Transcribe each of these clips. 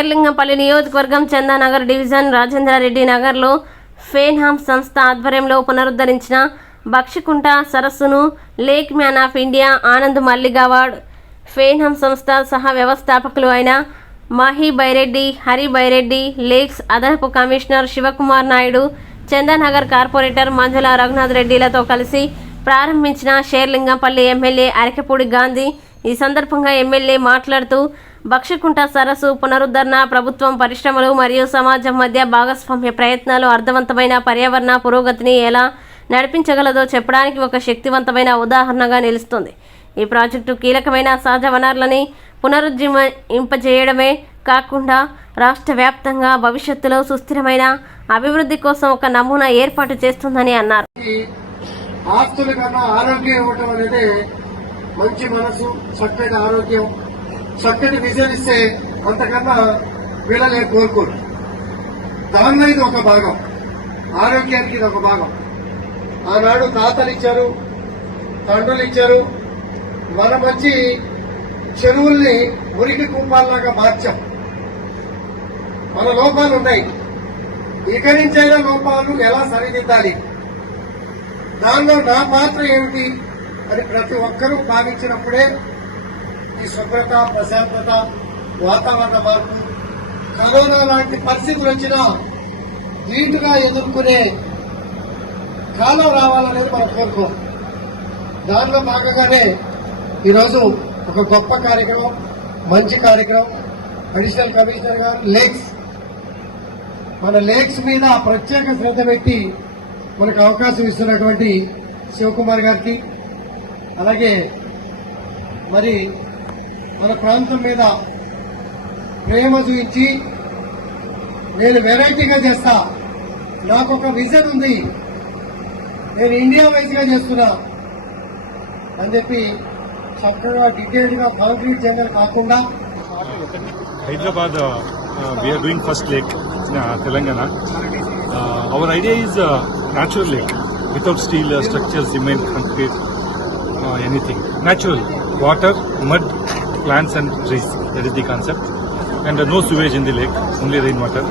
షేర్లింగంపల్లి నియోజకవర్గం చందానగర్ డివిజన్ రాజేంద్రారెడ్డి నగర్లో ఫేన్హామ్ సంస్థ ఆధ్వర్యంలో పునరుద్ధరించిన బక్షికుంట సరస్సును lake man of India Anand Malligavad, ఫేన్హామ్ సంస్థ సహ వ్యవస్థాపకులు అయిన మాహి బైరెడ్డి, హరి బైరెడ్డి, లేక్స్ అదనపు కమిషనర్ శివకుమార్ నాయుడు, చందానగర్ కార్పొరేటర్ మంజుల రఘునాథ్ రెడ్డిలతో కలిసి ప్రారంభించిన షేర్లింగంపల్లి ఎమ్మెల్యే అరకెపూడి గాంధీ. ఈ సందర్భంగా ఎమ్మెల్యే మాట్లాడుతూ బక్షికుంట సరస్సు పునరుద్ధరణ ప్రభుత్వం, పరిశ్రమలు మరియు సమాజం మధ్య భాగస్వామ్య ప్రయత్నాలు అర్థవంతమైన పర్యావరణ పురోగతిని ఎలా నడిపించగలదో చెప్పడానికి ఒక శక్తివంతమైన ఉదాహరణగా నిలుస్తుంది. ఈ ప్రాజెక్టు కీలకమైన సహజ వనరులని పునరుజ్జీవింపజేయడమే కాకుండా రాష్ట్ర వ్యాప్తంగా భవిష్యత్తులో సుస్థిరమైన అభివృద్ధి కోసం ఒక నమూనా ఏర్పాటు చేస్తుందని అన్నారు. ఆస్తుల కన్నా ఆరోగ్యం ఇవ్వటం అనేది మంచి మనసు, చక్కటి ఆరోగ్యం, చక్కటి విజన్ ఇస్తే అంతకన్నా వీళ్ళని కోరుకోరు. దానిలో ఇది ఒక భాగం, ఆరోగ్యానికి ఇది ఒక భాగం. ఆనాడు తాతలు ఇచ్చారు, తండ్రులు ఇచ్చారు. మన మంచి చెరువుల్ని మురికి కుంపాలలాగా మార్చాం. మన లోపాలు ఉన్నాయి, ఇక నుంచైనా లోపాలు ఎలా సరిదిద్దాలి, దానిలో నా పాత్ర ఏమిటి అని ప్రతి ఒక్కరూ భావించినప్పుడే ఈ శుభ్రత, ప్రశాంతత, వాతావరణ మార్పు, కరోనా లాంటి పరిస్థితులు వచ్చినా ధీటుగా ఎదుర్కొనే కాలం రావాలనేది మనం కోరుకోం. దానిలో భాగంగానే ఈరోజు ఒక గొప్ప కార్యక్రమం, మంచి కార్యక్రమం. అడిషనల్ కమిషనర్ గారు మన లేక్స్ మీద ప్రత్యేక శ్రద్ధ పెట్టి మనకు అవకాశం ఇస్తున్నటువంటి శివకుమార్ గారికి, అలాగే మరి మన ప్రాంతం మీద ప్రేమ చూపించి నేను వెరైటీగా చేస్తా, నాకు ఒక విజన్ ఉంది, నేను ఇండియా వైజ్ గా చేస్తున్నా అని చెప్పి చక్కగా డీటెయిల్డ్ గా కాంక్రీట్ జంగల్ కాకుండా Hyderabad, we are doing first lake in Telangana. Our idea is natural lake without steel structures, cement, concrete, anything. Natural water, mud, plants and trees. That is the concept. And no sewage in the lake, only rainwater.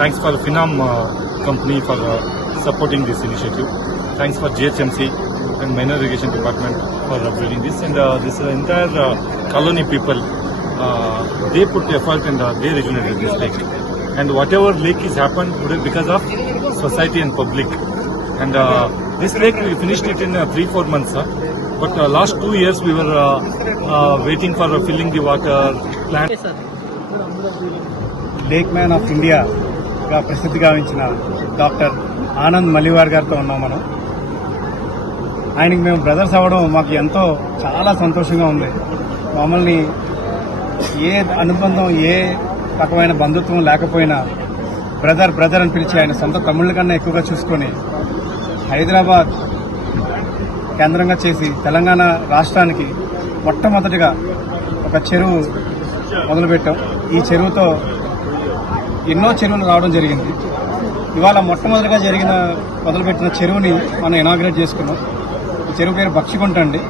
Thanks for Finam company for supporting this initiative. Thanks for GHMC and Minor Irrigation Department for building this. And this entire colony people, they put effort and they rejuvenated this lake. And whatever lake is happened today because of society and public. And this lake we finished it in 3-4 months. But last 2 years we were waiting for filling the water plant. Lake man of India గా ప్రసిద్ధి గావించిన doctor Anand మల్లివార్ గారితో ఉన్నాం మనం. ఆయనకి మేము brothers అవ్వడం మాకు ఎంతో చాలా సంతోషంగా ఉంది. మమ్మల్ని ఏ అనుబంధం, ఏ రకమైన బంధుత్వం లేకపోయినా బ్రదర్ అని పిలిచి ఆయన సొంత తమ్ముళ్ళ కన్నా ఎక్కువగా చూసుకొని హైదరాబాద్ కేంద్రంగా చేసి తెలంగాణ రాష్ట్రానికి మొట్టమొదటిగా ఒక చెరువు మొదలుపెట్టాం. ఈ చెరువుతో ఎన్నో చెరువులు రావడం జరిగింది. ఇవాళ మొట్టమొదటిగా మొదలుపెట్టిన చెరువుని మనం ఇనాగ్రేట్ చేసుకున్నాం. ఈ చెరువు పేరు బక్షికుంట అండి.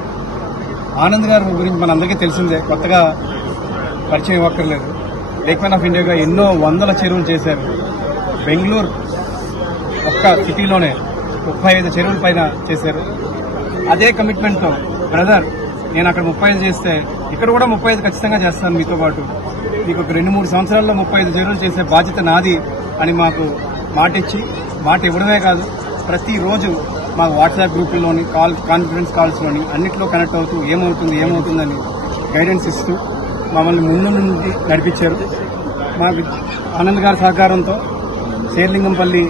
ఆనంద్ గారి గురించి మనందరికీ తెలిసిందే, కొత్తగా పరిచయం ఇవ్వక్కర్లేదు. లేక్ మ్యాన్ ఆఫ్ ఇండియాగా ఎన్నో వందల చెరువులు చేశారు. బెంగళూరు ఒక్క సిటీలోనే 35 చెరువుల పైన చేశారు. అదే కమిట్మెంట్తో బ్రదర్ నేను అక్కడ 35 చేస్తే ఇక్కడ కూడా 35 ఖచ్చితంగా చేస్తాను మీతో పాటు, మీకు ఒక 2-3 సంవత్సరాల్లో 35 చెరువులు చేసే బాధ్యత నాది అని మాకు మాట ఇవ్వడమే కాదు, ప్రతిరోజు మా వాట్సాప్ గ్రూపుల్లోని కాన్ఫరెన్స్ కాల్స్లోని అన్నింటిలో కనెక్ట్ అవుతూ ఏమవుతుందని గైడెన్స్ ఇస్తూ మమ్మల్ని ముందు నుండి నడిపించారు. మాకు ఆనంద్ గారి సహకారంతో షేర్లింగంపల్లి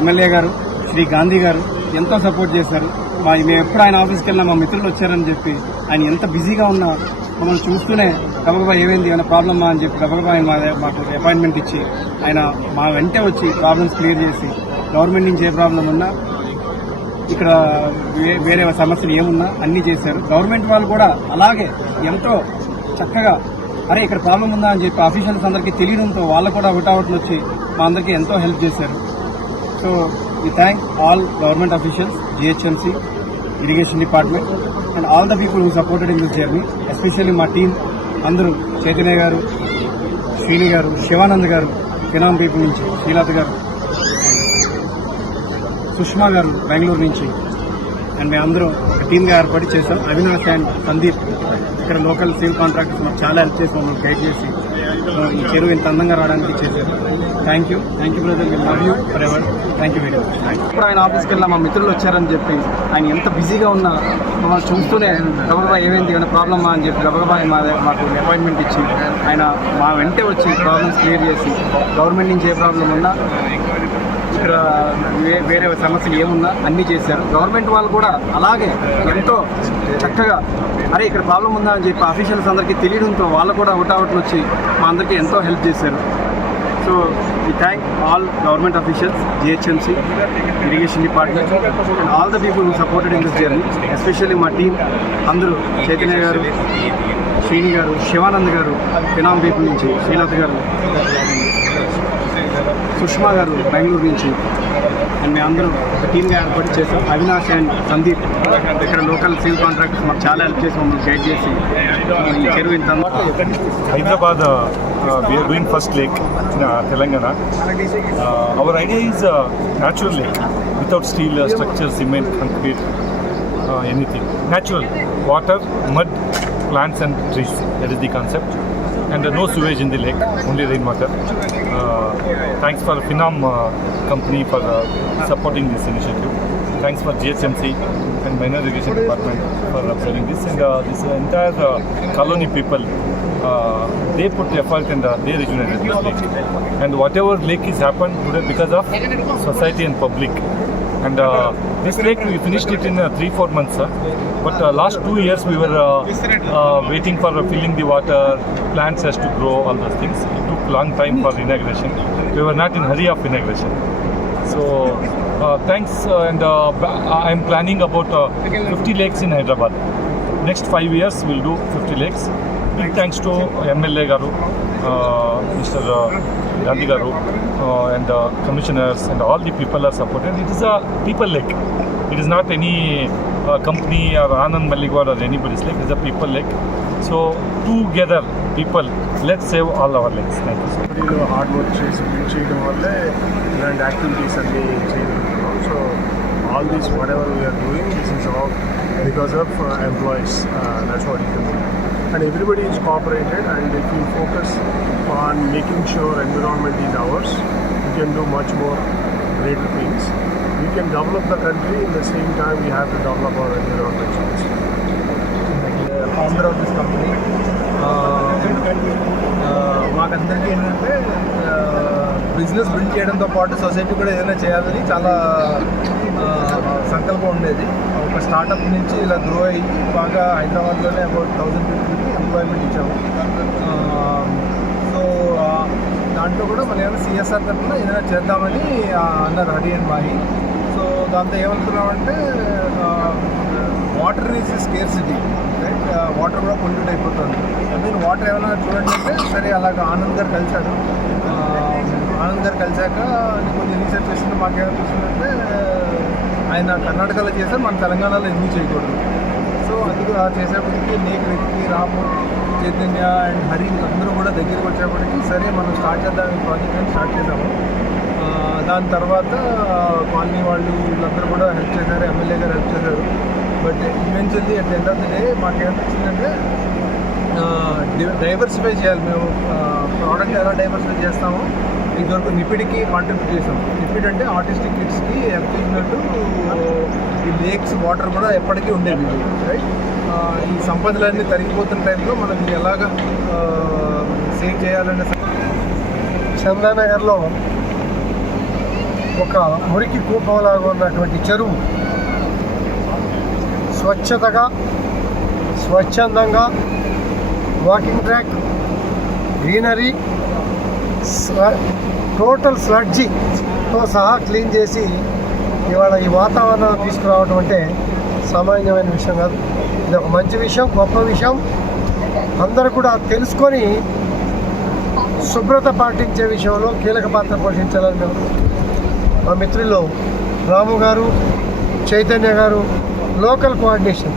ఎమ్మెల్యే గారు శ్రీ గాంధీ గారు ఎంతో సపోర్ట్ చేశారు. మేము ఎప్పుడు ఆయన ఆఫీస్కి వెళ్ళినా మా మిత్రులు వచ్చారని చెప్పి ఆయన ఎంత బిజీగా ఉన్నా మమ్మల్ని చూస్తూనే గబగబా ఏమైంది ఏమైనా ప్రాబ్లమా అని చెప్పి గబగబా ఆయన మాకు అపాయింట్మెంట్ ఇచ్చి ఆయన మా వెంటే వచ్చి ప్రాబ్లమ్స్ క్లియర్ చేసి గవర్నమెంట్ నుంచి ఏ ప్రాబ్లం ఉన్నా ఇక్కడ వేరే సమస్యలు ఏమున్నా అన్నీ చేశారు. గవర్నమెంట్ వాళ్ళు కూడా అలాగే ఎంతో చక్కగా అరే ఇక్కడ ప్రాబ్లం ఉందా అని చెప్పి ఆఫీషియల్స్ అందరికీ తెలియడంతో వాళ్ళు కూడా హుటాహుటిని వచ్చి మా అందరికీ ఎంతో హెల్ప్ చేశారు. So we thank all government officials, GHMC, Irrigation Department and all the people who supported in this journey, especially my team, అందరూ చైతన్య గారు, శ్రీని గారు, శివానంద్ గారు ఫినామ్ పీపుల్ నుంచి, శ్రీలత గారు, సుష్మా గారు బెంగళూరు నుంచి, అండ్ మేమందరం ఒక టీమ్గా ఏర్పాటు చేశాం. అవినాష్ అండ్ సందీప్ ఇక్కడ లోకల్ సివిల్ కాంట్రాక్టర్స్ మాకు చాలా హెల్ప్ చేసి మమ్మల్ని గైడ్ చేసి ఈ చెరువు ఇంత అందంగా రావడానికి చేశారు. Thank you brother, we love you forever. Thank you very much. ఇప్పుడు ఆయన ఆఫీస్కి వెళ్ళిన మా మిత్రులు వచ్చారని చెప్పి ఆయన ఎంత బిజీగా ఉన్నా మమ్మల్ని చూస్తూనే గబగబా ఏమైంది ఏమైనా ప్రాబ్లమా అని చెప్పి గబగబా మాకు అపాయింట్మెంట్ ఇచ్చి ఆయన మా వెంటే వచ్చి ప్రాబ్లమ్స్ క్లియర్ చేసి గవర్నమెంట్ నుంచి ఏ ప్రాబ్లం ఉన్నా ఇక్కడ వేరే సమస్యలు ఏమున్నా అన్నీ చేశారు. గవర్నమెంట్ వాళ్ళు కూడా అలాగే ఎంతో చక్కగా అరే ఇక్కడ ప్రాబ్లం ఉందా అని చెప్పి అఫీషియల్స్ అందరికీ తెలియడంతో వాళ్ళు కూడా ఒకటావట్లు వచ్చి మా అందరికీ ఎంతో హెల్ప్ చేశారు. So we thank all government officials, GHMC, irrigation department, and all the people who supported in this journey, especially my team, అందరూ చైతన్య గారు, శ్రీని గారు, శివానంద్ గారు ఫినామ్ పీపుల్ నుంచి, శ్రీలత గారు, సుష్మా గారు బెంగళూరు నుంచి, అండ్ మేమందరం ఒక టీమ్గా ఏర్పాటు చేసాం. అవినాష్ అండ్ సందీప్ ఇక్కడ లోకల్ సివిల్ కాంట్రాక్టర్స్ మాకు చాలా హెల్ప్ చేసి మమ్మల్ని గైడ్ చేసి ఈ చెరువు ఇంత Hyderabad, we are doing first lake in Telangana. Our idea is natural lake without steel structure, cement, concrete, anything. Natural water, mud, plants and trees. That is the concept. And no sewage in the lake, only rainwater. Thanks for Finam company for supporting this initiative. Thanks for GHMC and Minor Irrigation Department for uploading this. And this entire colony people, they put effort and they rejuvenated this lake. And whatever lake is happened today because of society and public. And this lake we finished it in 3-4 months. But last 2 years we were waiting for filling the water, plants has to grow, all those things. It took long time for inauguration. We were not in hurry of inauguration. So thanks, and I am planning about 50 lakes in Hyderabad. Next 5 years we'll do 50 lakes. Big thanks to MLA Garu, Mr. Gandhi Garu, and commissioners, and all the people are supported. It is a people lake. It is not any company or Anand Malligawad or anybody's lake. It is a people lake. So together, people, let's save all our lakes. Thank you. కంపెనీలో hard work చేసి build చేయడం వల్లే ఇలాంటి activities అన్నీ చేయగలుగుతున్నాం. So all these whatever we are doing this is all because of employees. That's what you can do. And everybody is cooperated, and if you focus on making sure environment is ours, we can do much more greater things. We can develop the country, in the same time we have to develop our environment also. Founder of this company మాకందరికీ ఏంటంటే business build చేయడంతో పాటు society కూడా ఏదైనా చేయాలని చాలా సంకల్పం ఉండేది. ఒక స్టార్టప్ నుంచి ఇలా గ్రో అయ్యి బాగా హైదరాబాద్లోనే అబౌట్ 1000 పీపుల్కి ఎంప్లాయ్మెంట్ ఇచ్చాము. సో దాంట్లో కూడా మనం ఏమైనా సిఎస్ఆర్ తరఫున ఏదైనా చేద్దామని అన్నారు హరి అండ్ మాహి. సో దాంతో ఏమనుకున్నామంటే water is scarcity, right? Water కూడా పొల్యూట్ అయిపోతుంది. నేను వాటర్ ఏమైనా చూడండి అంటే సరే అలాగ ఆనంద్ గారు కలిశాడు. ఆనంద్ గారు కలిశాక కొంచెం రీసెర్చ్ చేస్తుంటే మాకేమనిపిస్తుందంటే ఆయన కర్ణాటకలో చేస్తే మన తెలంగాణలో ఎందుకు చేయకూడదు. సో అందుకు చేసేప్పటికి నేకి రాము, చైతన్య అండ్ హరి అందరూ కూడా దగ్గరికి వచ్చేప్పటికి సరే మనం స్టార్ట్ చేద్దాం ఈ ప్రాజెక్ట్ అని స్టార్ట్ చేద్దాము. దాని తర్వాత కాలనీ వాళ్ళు వీళ్ళందరూ కూడా హెల్ప్ చేశారు, ఎమ్మెల్యే గారు హెల్ప్ చేశారు. But eventually at the end of the day మాకేమనిపించిందంటే డైవర్సిఫై చేయాలి. మేము ప్రోడక్ట్ ఎలా డైవర్సిఫై చేస్తామో ఇదివరకు నిపిడ్కి కాంట్రిబ్యూట్ చేసాం. నిపిడ్ అంటే ఆర్టిస్టిక్ కిడ్స్కి హెల్ప్ చేసినట్టు ఈ లేక్స్ వాటర్ కూడా ఎప్పటికీ ఉండేవి, రైట్? ఈ సంపదలన్నీ తరిగిపోతున్న టైంలో మనం ఎలాగ సేవ్ చేయాలనే చందానగర్లో ఒక మురికి కూపంలాగా ఉన్నటువంటి చెరువు స్వచ్ఛతగా, స్వచ్ఛందంగా, వాకింగ్ ట్రాక్, గ్రీనరీ, టోటల్ స్లడ్జీతో సహా క్లీన్ చేసి ఇవాళ ఈ వాతావరణం తీసుకురావడం అంటే సామాన్యమైన విషయం కాదు. ఇది ఒక మంచి విషయం, గొప్ప విషయం. అందరూ కూడా తెలుసుకొని శుభ్రత పాటించే విషయంలో కీలక పాత్ర పోషించాలని మేము మా మిత్రులు రాము గారు, చైతన్య గారు, లోకల్ కోఆర్డినేషన్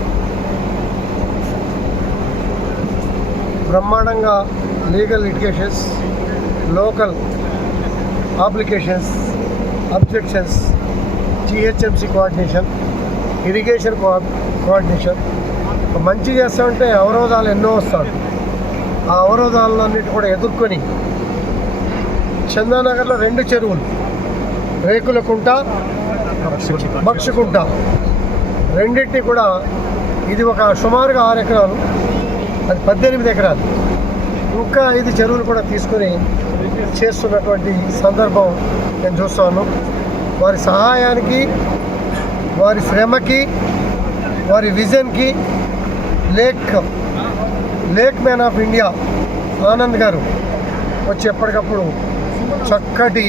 బ్రహ్మాండంగా legal litigations local applications, objections, GHMC coordination, irrigation coordination మంచి చేస్తామంటే అవరోధాలు ఎన్నో వస్తాయి. ఆ అవరోధాలన్నిటి కూడా ఎదుర్కొని చందానగర్లో 2 చెరువులు, రేకులకుంట, బక్షకుంట, రెండింటినీ కూడా ఇది ఒక సుమారుగా 6 ఎకరాలు, అది 18 ఎకరాలు, ఇంకా 5 చెరువులు కూడా తీసుకొని చేస్తున్నటువంటి సందర్భం నేను చూస్తాను. వారి సహాయానికి, వారి శ్రమకి, వారి విజన్కి lake man of India Anand గారు వచ్చి ఎప్పటికప్పుడు చక్కటి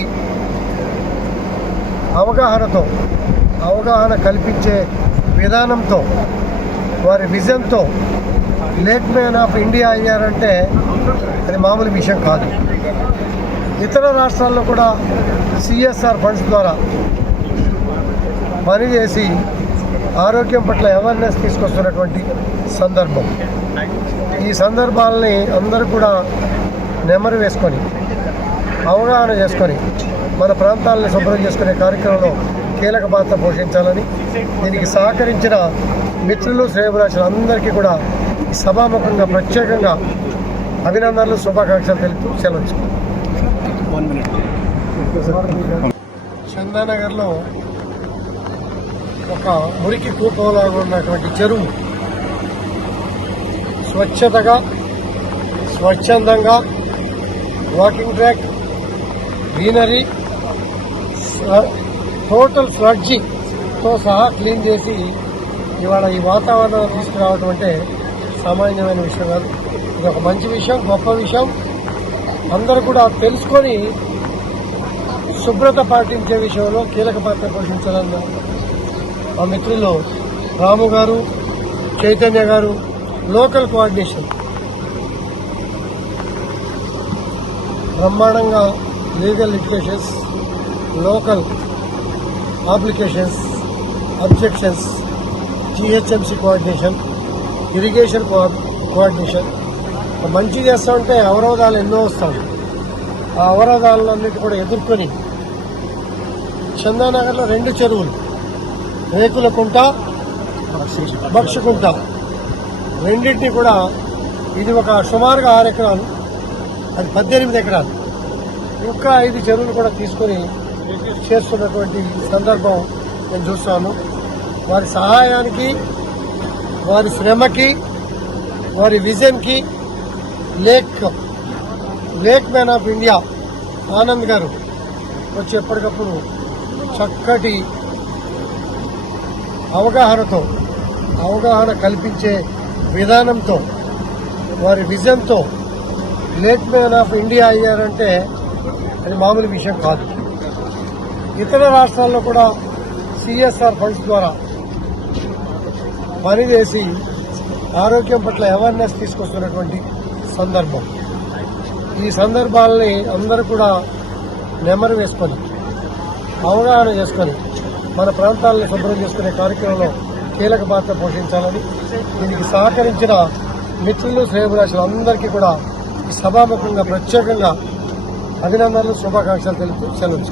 అవగాహన కల్పించే విధానంతో, వారి విజన్తో లేక్ మ్యాన్ ఆఫ్ ఇండియా అయ్యారంటే అది మామూలు విషయం కాదు. ఇతర రాష్ట్రాల్లో కూడా CSR ఫండ్స్ ద్వారా పనిచేసి ఆరోగ్యం పట్ల అవేర్నెస్ తీసుకొస్తున్నటువంటి సందర్భం. ఈ సందర్భాలని అందరూ కూడా నెమరు వేసుకొని, అవగాహన చేసుకొని మన ప్రాంతాలను శుభ్రం చేసుకునే కార్యక్రమంలో కీలక పాత్ర పోషించాలని, దీనికి సహకరించిన మిత్రులు, శ్రేయోభిలాషులు అందరికీ కూడా సభాముఖంగా ప్రత్యేకంగా అభినందనలు, శుభాకాంక్షలు తెలుపుతూ సెలవు. చందానగర్లో ఒక మురికి కూపంలాగా ఉన్నటువంటి చెరువు స్వచ్ఛతగా, స్వచ్ఛందంగా, వాకింగ్ ట్రాక్, గ్రీనరీ, టోటల్ ఫ్లడ్జింగ్తో సహా క్లీన్ చేసి ఇవాళ ఈ వాతావరణం తీసుకురావడం అంటే సామాన్యమైన విషయం కాదు. ఇది ఒక మంచి విషయం, గొప్ప విషయం. అందరూ కూడా తెలుసుకొని శుభ్రత పాటించే విషయంలో కీలక పాత్ర పోషించాలన్న మా మిత్రులు రాము గారు, చైతన్య గారు, లోకల్ కోఆర్డినేషన్ బ్రహ్మాండంగా legal litigations, local applications, objections, GHMC coordination, irrigation coordination మంచి చేస్తామంటే అవరోధాలు ఎన్నో వస్తాయి. ఆ అవరోధాలన్నిటి కూడా ఎదుర్కొని చందానగర్లో 2 చెరువులు, రేకులకుంట, బక్షకుంట, రెండింటినీ కూడా ఇది ఒక సుమారుగా 6 ఎకరాలు, అది 18 ఎకరాలు, ఇంకా 5 చెరువులు కూడా తీసుకొని చేస్తున్నటువంటి సందర్భం నేను చూస్తాను. వారి సహాయానికి, వారి శ్రమకి, వారి విజన్కి lake man of India Anand గారు వచ్చి ఎప్పటికప్పుడు చక్కటి అవగాహన కల్పించే విధానంతో, వారి విజన్తో లేక్ మ్యాన్ ఆఫ్ ఇండియా అయ్యారంటే అది మామూలు విషయం కాదు. ఇతర రాష్ట్రాల్లో కూడా CSR ఫండ్స్ ద్వారా పనిచేసి ఆరోగ్యం పట్ల అవేర్నెస్ తీసుకొస్తున్నటువంటి సందర్భం. ఈ సందర్భాలని అందరూ కూడా నెమరు వేసుకొని, అవగాహన చేసుకొని మన ప్రాంతాలను శుభ్రం చేసుకునే కార్యక్రమంలో కీలక పాత్ర పోషించాలని, దీనికి సహకరించిన మిత్రులు, శ్రేయోభిలాషులు అందరికీ కూడా సభాముఖంగా ప్రత్యేకంగా అభినందనలు, శుభాకాంక్షలు తెలుపుతూ సెలవు.